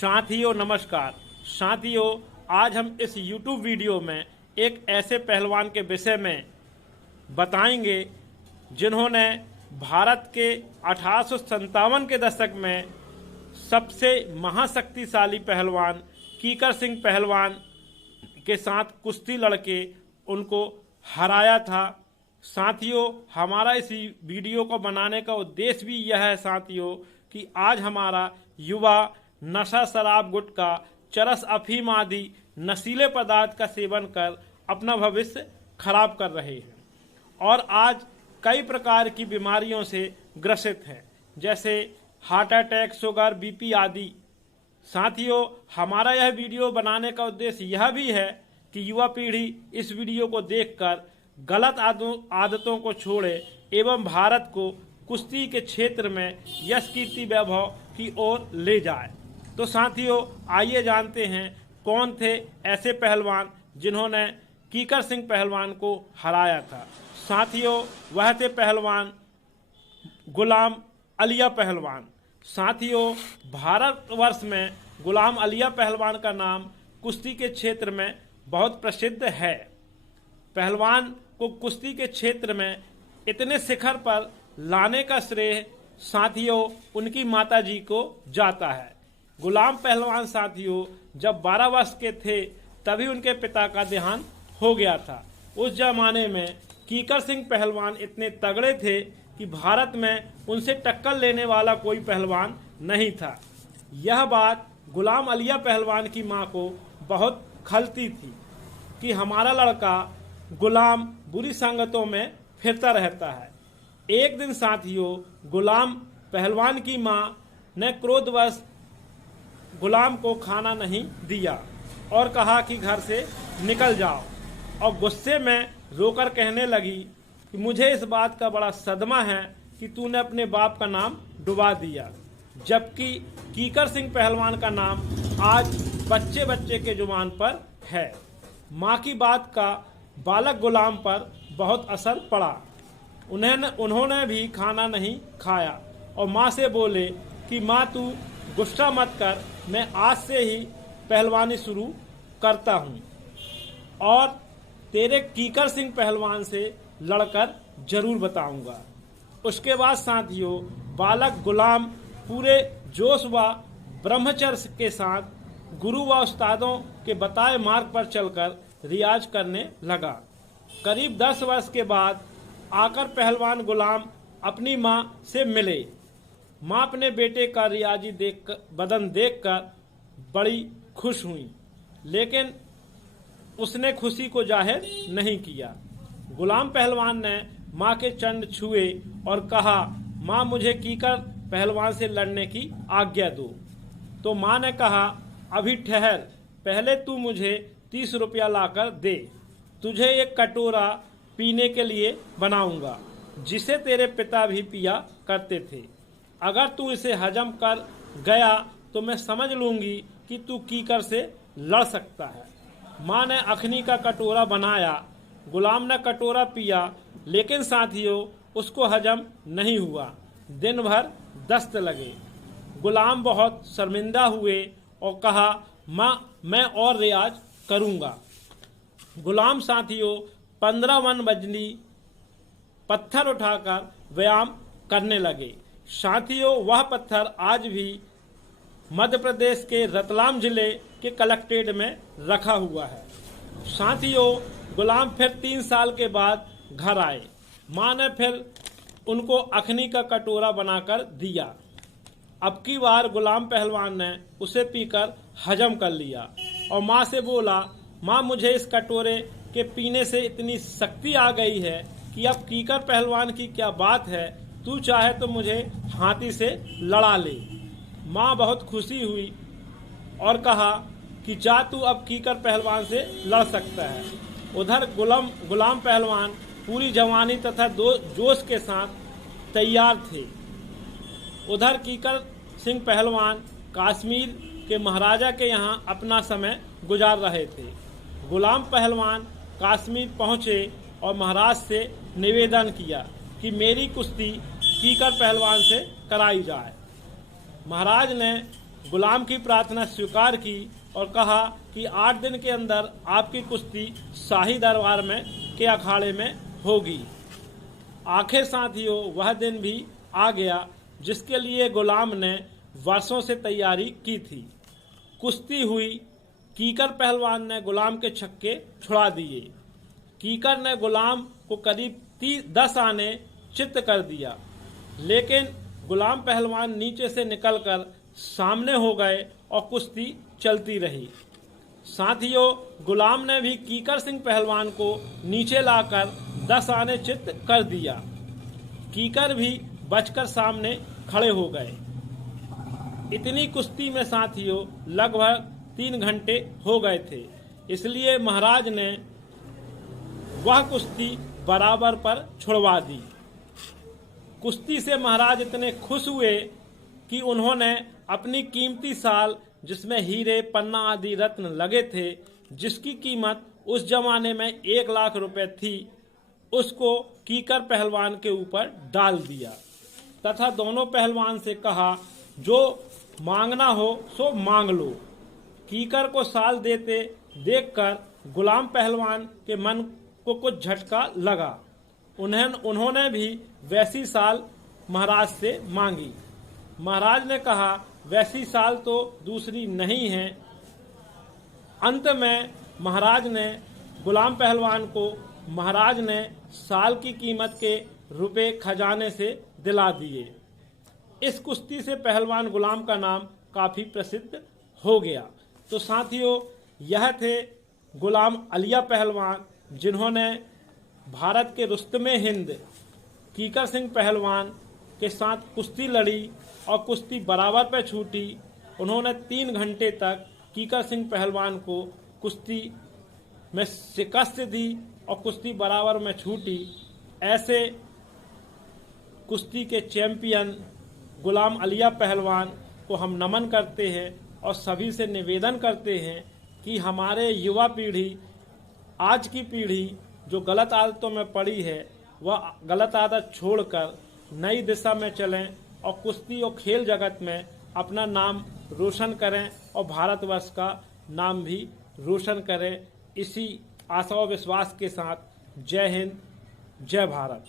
साथियों नमस्कार। साथियों, आज हम इस YouTube वीडियो में एक ऐसे पहलवान के विषय में बताएंगे जिन्होंने भारत के 1857 के दशक में सबसे महाशक्तिशाली पहलवान कीकर सिंह पहलवान के साथ कुश्ती लड़के उनको हराया था। साथियों, हमारा इस वीडियो को बनाने का उद्देश्य भी यह है साथियों कि आज हमारा युवा नशा, शराब, गुटखा, चरस, अफीम आदि नशीले पदार्थ का सेवन कर अपना भविष्य खराब कर रहे हैं और आज कई प्रकार की बीमारियों से ग्रसित हैं, जैसे हार्ट अटैक, शुगर, बीपी आदि। साथियों, हमारा यह वीडियो बनाने का उद्देश्य यह भी है कि युवा पीढ़ी इस वीडियो को देखकर गलत आदतों को छोड़े एवं भारत को कुश्ती के क्षेत्र में यश, कीर्ति, वैभव की ओर ले जाए। तो साथियों, आइए जानते हैं कौन थे ऐसे पहलवान जिन्होंने कीकर सिंह पहलवान को हराया था। साथियों, वह थे पहलवान गुलाम अलिया पहलवान। साथियों, भारतवर्ष में गुलाम अलिया पहलवान का नाम कुश्ती के क्षेत्र में बहुत प्रसिद्ध है। पहलवान को कुश्ती के क्षेत्र में इतने शिखर पर लाने का श्रेय साथियों उनकी माताजी को जाता है। गुलाम पहलवान साथियों जब 12 वर्ष के थे तभी उनके पिता का देहांत हो गया था। उस जमाने में कीकर सिंह पहलवान इतने तगड़े थे कि भारत में उनसे टक्कर लेने वाला कोई पहलवान नहीं था। यह बात गुलाम अलिया पहलवान की मां को बहुत खलती थी कि हमारा लड़का गुलाम बुरी संगतों में फिरता रहता है। एक दिन साथियों गुलाम पहलवान की मां ने क्रोधवश गुलाम को खाना नहीं दिया और कहा कि घर से निकल जाओ, और गुस्से में रोकर कहने लगी कि मुझे इस बात का बड़ा सदमा है कि तूने अपने बाप का नाम डुबा दिया, जबकि कीकर सिंह पहलवान का नाम आज बच्चे बच्चे के जुबान पर है। माँ की बात का बालक गुलाम पर बहुत असर पड़ा। उन्होंने भी खाना नहीं खाया और माँ से बोले कि माँ तू गुस्सा मत कर, मैं आज से ही पहलवानी शुरू करता हूँ और तेरे कीकर सिंह पहलवान से लड़कर जरूर बताऊंगा। उसके बाद साथियों बालक गुलाम पूरे जोश व ब्रह्मचर्य के साथ गुरु व उस्तादों के बताए मार्ग पर चलकर रियाज करने लगा। करीब 10 वर्ष के बाद आकर पहलवान गुलाम अपनी मां से मिले। मां अपने बेटे का रियाजी बदन देखकर बड़ी खुश हुई, लेकिन उसने खुशी को जाहिर नहीं किया। गुलाम पहलवान ने मां के चरण छुए और कहा, मां मुझे कीकर पहलवान से लड़ने की आज्ञा दो। तो मां ने कहा, अभी ठहर, पहले तू मुझे 30 रुपया लाकर दे, तुझे एक कटोरा पीने के लिए बनाऊंगा जिसे तेरे पिता भी पिया करते थे। अगर तू इसे हजम कर गया तो मैं समझ लूंगी कि तू कीकर से लड़ सकता है। माँ ने अखनी का कटोरा बनाया। गुलाम ने कटोरा पिया, लेकिन साथियों उसको हजम नहीं हुआ। दिन भर दस्त लगे। गुलाम बहुत शर्मिंदा हुए और कहा, माँ मैं और रियाज करूंगा। गुलाम साथियों 15 वन वजनी पत्थर उठाकर व्यायाम करने लगे। साथियों वह पत्थर आज भी मध्य प्रदेश के रतलाम जिले के कलेक्ट्रेट में रखा हुआ है। साथियों गुलाम फिर 3 साल के बाद घर आए। माँ ने फिर उनको अखनी का कटोरा बनाकर दिया। अब की बार गुलाम पहलवान ने उसे पीकर हजम कर लिया और माँ से बोला, माँ मुझे इस कटोरे के पीने से इतनी शक्ति आ गई है कि अब कीकर पहलवान की क्या बात है, तू चाहे तो मुझे हाथी से लड़ा ले। माँ बहुत खुशी हुई और कहा कि जा तू अब कीकर पहलवान से लड़ सकता है। उधर गुलाम पहलवान पूरी जवानी तथा जोश के साथ तैयार थे। उधर कीकर सिंह पहलवान कश्मीर के महाराजा के यहाँ अपना समय गुजार रहे थे। गुलाम पहलवान कश्मीर पहुँचे और महाराज से निवेदन किया कि मेरी कुश्ती कीकर पहलवान से कराई जाए। महाराज ने गुलाम की प्रार्थना स्वीकार की और कहा कि 8 दिन के अंदर आपकी कुश्ती शाही दरबार में के अखाड़े में होगी। आखिर साथियों वह दिन भी आ गया जिसके लिए गुलाम ने वर्षों से तैयारी की थी। कुश्ती हुई। कीकर पहलवान ने गुलाम के छक्के छुड़ा दिए। कीकर ने गुलाम को करीब 10 आने चित्त कर दिया, लेकिन गुलाम पहलवान नीचे से निकलकर सामने हो गए और कुश्ती चलती रही। साथियों गुलाम ने भी कीकर सिंह पहलवान को नीचे लाकर 10 आने चित्त कर दिया। कीकर भी बचकर सामने खड़े हो गए। इतनी कुश्ती में साथियों लगभग 3 घंटे हो गए थे, इसलिए महाराज ने वह कुश्ती बराबर पर छुड़वा दी। कुश्ती से महाराज इतने खुश हुए कि उन्होंने अपनी कीमती साल, जिसमें हीरे पन्ना आदि रत्न लगे थे, जिसकी कीमत उस जमाने में 1 लाख रुपए थी, उसको कीकर पहलवान के ऊपर डाल दिया तथा दोनों पहलवान से कहा, जो मांगना हो सो मांग लो। कीकर को साल देते देखकर गुलाम पहलवान के मन को कुछ झटका लगा। उन्होंने भी वैसी साल महाराज से मांगी। महाराज ने कहा, वैसी साल तो दूसरी नहीं है। अंत में महाराज ने गुलाम पहलवान को महाराज ने साल की कीमत के रुपए खजाने से दिला दिए। इस कुश्ती से पहलवान गुलाम का नाम काफी प्रसिद्ध हो गया। तो साथियों यह थे गुलाम अलिया पहलवान, जिन्होंने भारत के रुस्तमे हिंद कीकर सिंह पहलवान के साथ कुश्ती लड़ी और कुश्ती बराबर पर छूटी। उन्होंने 3 घंटे तक कीकर सिंह पहलवान को कुश्ती में शिकस्त दी और कुश्ती बराबर में छूटी। ऐसे कुश्ती के चैंपियन गुलाम अलिया पहलवान को हम नमन करते हैं और सभी से निवेदन करते हैं कि हमारे युवा पीढ़ी, आज की पीढ़ी जो गलत आदतों में पड़ी है, वह गलत आदत छोड़कर नई दिशा में चलें और कुश्ती और खेल जगत में अपना नाम रोशन करें और भारतवर्ष का नाम भी रोशन करें। इसी आशा और विश्वास के साथ जय हिंद, जय भारत।